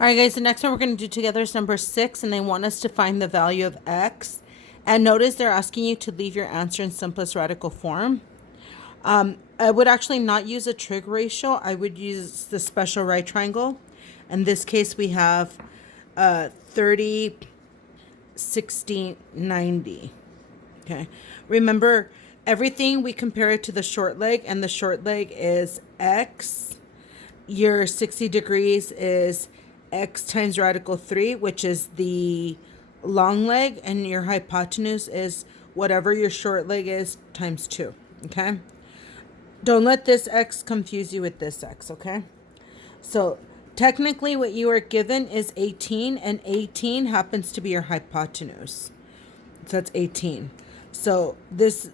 All right, guys, the next one we're going to do together is number 6, and they want us to find the value of x. And notice they're asking you to leave your answer in simplest radical form. I would actually not use a trig ratio. I would use the special right triangle. In this case, we have 30, 60, 90. Okay. Remember, everything we compare it to the short leg, and the short leg is x. Your 60 degrees is x times radical 3, which is the long leg, and your hypotenuse is whatever your short leg is times 2. Okay. Don't let this x confuse you with this x. Okay. So technically what you are given is 18, and 18 happens to be your hypotenuse. So that's 18. So this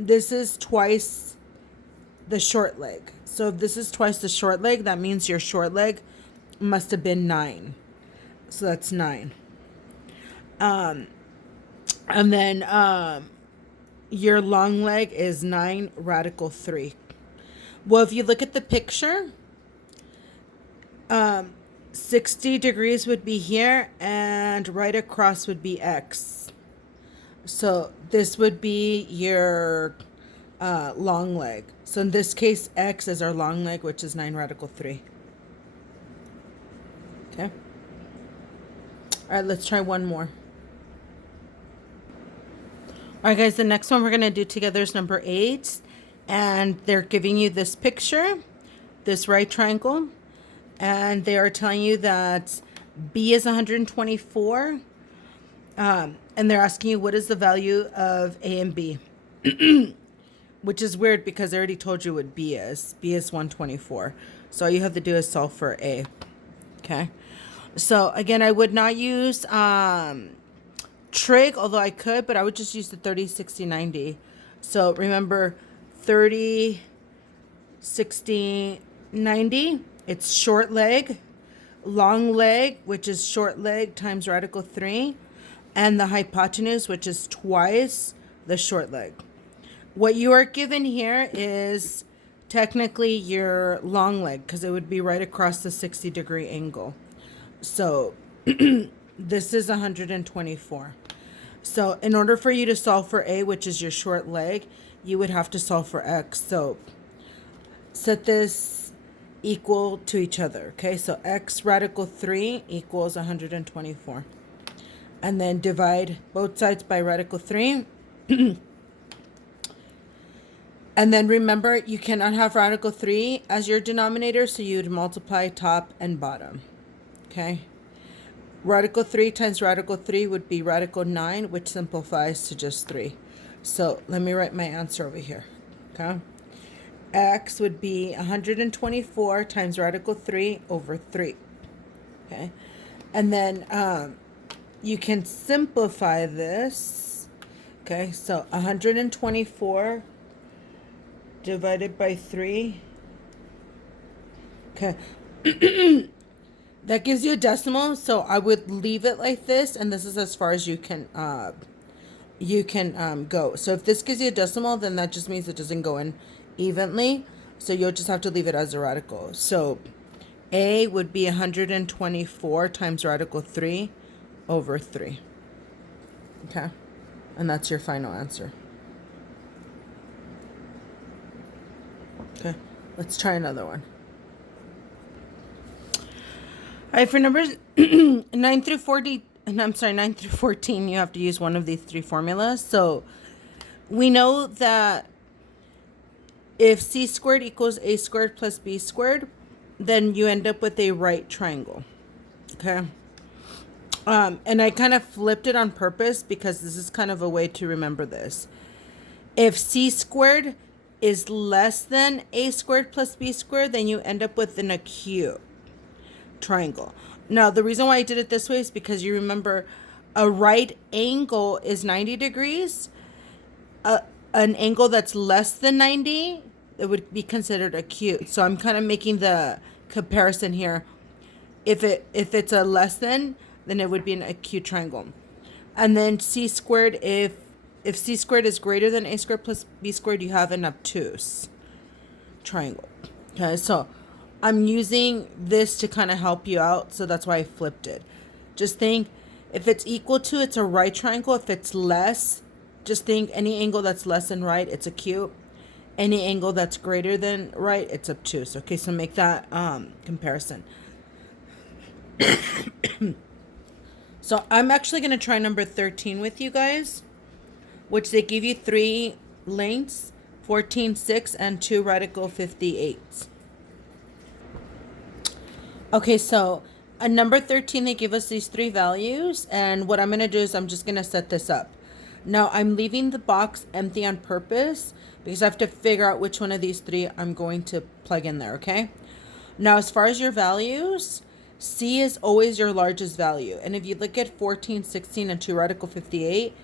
is twice the short leg. So if this is twice the short leg, that means your short leg must have been 9. So that's 9. And then your long leg is 9 radical 3. Well, if you look at the picture, 60 degrees would be here, and right across would be x. So this would be your long leg. So in this case, x is our long leg, which is 9 radical 3. Okay. All right, let's try one more. All right, guys, the next one we're going to do together is number 8. And they're giving you this picture, this right triangle. And they are telling you that B is 124. And they're asking you what is the value of A and B. Which is weird because I already told you what B is. B is 124. So all you have to do is solve for A. Okay. So again, I would not use trig, although I could, but I would just use the 30, 60, 90. So remember 30, 60, 90. It's short leg, long leg, which is short leg times radical 3, and the hypotenuse, which is twice the short leg. What you are given here is technically your long leg, because it would be right across the 60-degree angle. So this is 124. So in order for you to solve for A, which is your short leg, you would have to solve for x. So set this equal to each other. Okay, so x radical 3 equals 124. And then divide both sides by radical 3. And then remember, you cannot have radical 3 as your denominator, so you would multiply top and bottom. Okay. Radical 3 times radical 3 would be radical 9, which simplifies to just 3. So let me write my answer over here. Okay. X would be 124 times radical 3 over 3. Okay. And then you can simplify this. Okay. So 124 divided by 3. Okay. That gives you a decimal, so I would leave it like this, and this is as far as you can go. So if this gives you a decimal, then that just means it doesn't go in evenly, so you'll just have to leave it as a radical. So A would be 124 times radical 3 over 3. Okay, and that's your final answer. Okay, let's try another one. All right, for numbers 9 through 40, and I'm sorry, 9 through 14, you have to use one of these 3 formulas. So we know that if c squared equals a squared plus b squared, then you end up with a right triangle. Okay. And I kind of flipped it on purpose because this is kind of a way to remember this. If c squared is less than a squared plus b squared, then you end up with an acute triangle. Now, the reason why I did it this way is because you remember a right angle is 90 degrees. An angle that's less than 90, it would be considered acute. So I'm kind of making the comparison here. If it's a less than, then it would be an acute triangle. And then c squared, if c squared is greater than a squared plus b squared, you have an obtuse triangle. Okay, so I'm using this to kind of help you out, so that's why I flipped it. Just think, if it's equal to, it's a right triangle. If it's less, just think any angle that's less than right, it's a cube. Any angle that's greater than right, it's obtuse. Okay, so make that comparison. So I'm actually going to try number 13 with you guys, which they give you 3 lengths, 14, 6, and 2 radical 58. Okay, so number 13, they give us these 3 values, and what I'm going to do is I'm just going to set this up. Now, I'm leaving the box empty on purpose because I have to figure out which one of these 3 I'm going to plug in there, okay? Now, as far as your values, C is always your largest value. And if you look at 14, 16, and 2 radical 58,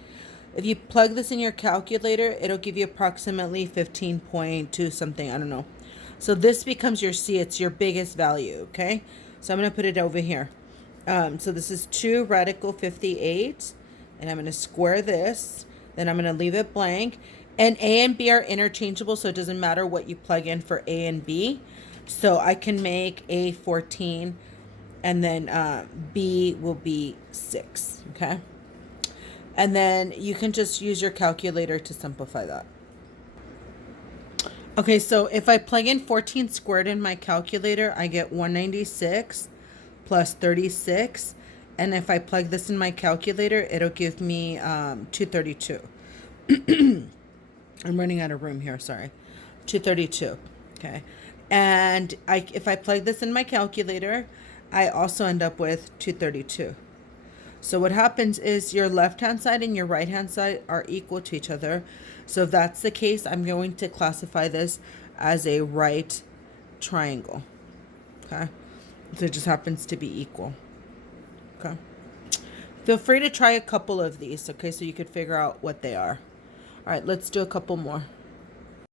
if you plug this in your calculator, it'll give you approximately 15.2 something, I don't know. So this becomes your C, it's your biggest value, okay? So I'm going to put it over here. So this is 2 radical 58, and I'm going to square this. Then I'm going to leave it blank. And A and B are interchangeable, so it doesn't matter what you plug in for A and B. So I can make A 14, and then B will be 6, okay? And then you can just use your calculator to simplify that. Okay, so if I plug in 14 squared in my calculator, I get 196 plus 36. And if I plug this in my calculator, it'll give me 232. I'm running out of room here, sorry. 232, okay. And if I plug this in my calculator, I also end up with 232. So what happens is your left-hand side and your right-hand side are equal to each other. So if that's the case, I'm going to classify this as a right triangle. Okay? So it just happens to be equal. Okay? Feel free to try a couple of these, okay, so you could figure out what they are. All right, let's do a couple more.